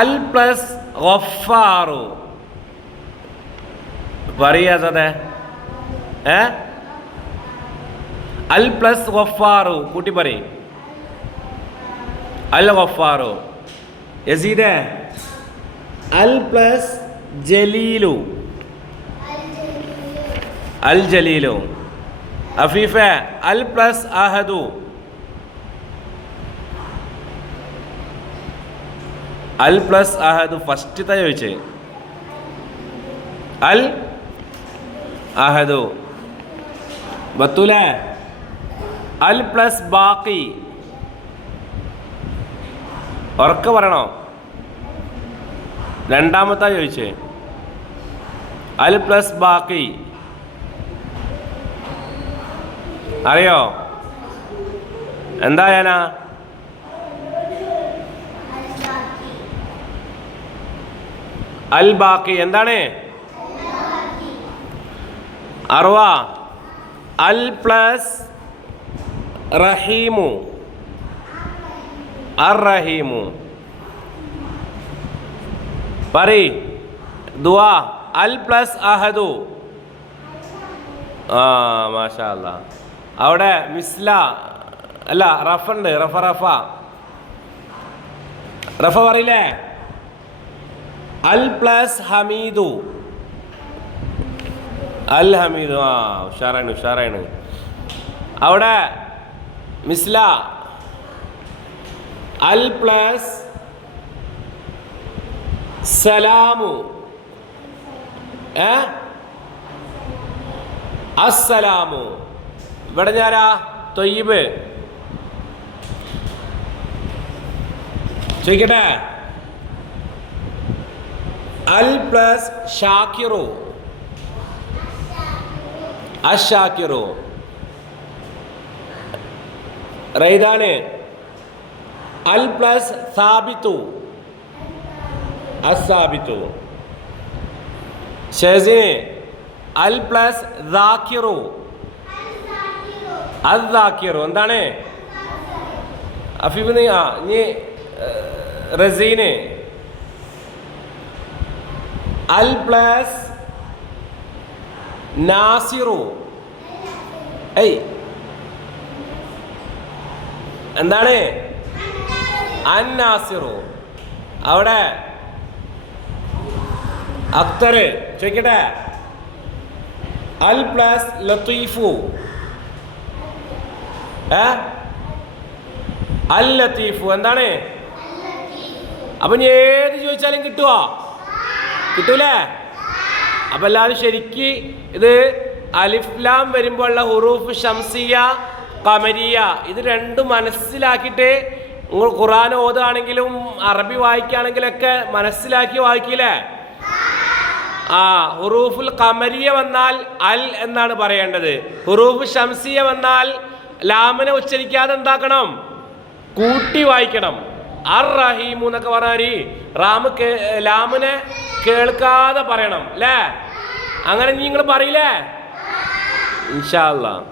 അൽ plus ഗഫാറു. പറയാ സദേ അൽ plus ഗഫാറു കൂട്ടി പറയും. അൽ ഗഫാറു. യസീദേ അൽ പ്ലസ് ജലീലു. അൽ ജലീലു. അഫീഫ അൽ പ്ലസ് അഹദു. അൽ പ്ലസ് അഹദു ഫസ്റ്റത്തെ ചോദിച്ചേ. അൽ അഹദു. ബത്തൂലേ അൽ പ്ലസ് ബാക്കി. ഉറക്കെ പറയണോ? രണ്ടാമത്തെ ചോദിച്ചേ. അൽ പ്ലസ് ബാക്കി അറിയോ? എന്താ ഞാനാ? അൽ ബാക്കി എന്താണ്? അർവ അൽ പ്ലസ് റഹീമു. അർ റഹീമു. പറയ് ദുആ അൽ പ്ലസ് അഹദു. മാഷാ അല്ലാ. അവിടെ മിസ്ല അല്ല റഫ ഉണ്ട്. റഫ റഫ റഫ പറയില്ലേ? അൽ പ്ലസ് ഹമീദു. അൽ ഹമീദു. ഉഷാറാണ് ഉഷാറാണ്. അവിടെ മിസ്ല അൽ പ്ലസ് സലാമു. അസ്സലാമു. ഇവിടെ ഞാനാ തൊയ്യിബ് ചോദിക്കട്ടെ. അൽ പ്ലസ് ഷാക്കിറു. അഷാക്കിറു. റൈദാന് അൽ പ്ലസ് സാബിത്തു. അസാബിത്തു. ഷെസിന് അൽ പ്ലസ് ദാക്കിറു. അദ്ദാക്കിറു. എന്താണ് അഫീബ്? ഇനി റസീന് അൽ പ്ലസ് നാസിറു. എന്താണ്? അൻ നാസിറു. അവിടെ അക്തർ ചോദിക്കട്ടെ. അൽ പ്ലസ് ലത്തീഫു. അൽ ലത്തീഫു. എന്താണ്? അപ്പൊ ഇനി ഏത് ചോദിച്ചാലും കിട്ടുവോ? കിട്ടൂലേ? അപ്പൊ എല്ലാവരും ശരിക്ക് ഇത് അലിഫ്ലാം വരുമ്പോഴുള്ള ഹുറൂഫ് ഷംസിയ ഖമരിയ ഇത് രണ്ടും മനസ്സിലാക്കിയിട്ട് നിങ്ങൾ ഖുർആൻ ഓതുകയാണെങ്കിലും അറബി വായിക്കുകയാണെങ്കിലൊക്കെ മനസ്സിലാക്കി വായിക്കില്ലേ? ഹുറൂഫുൽ ഖമരിയ വന്നാൽ അൽ എന്നാണ് പറയേണ്ടത്. ഹുറൂഫ് ഷംസിയ വന്നാൽ ലാമിനെ ഉച്ചരിക്കാതെ എന്താക്കണം? കൂട്ടി വായിക്കണം. അർ റഹീമു എന്നൊക്കെ പറഞ്ഞാൽ ലാമിനെ കേൾക്കാതെ പറയണം അല്ലേ? അങ്ങനെ നിങ്ങൾ പറയില്ലേ? ഇൻഷാ അല്ലാഹ്.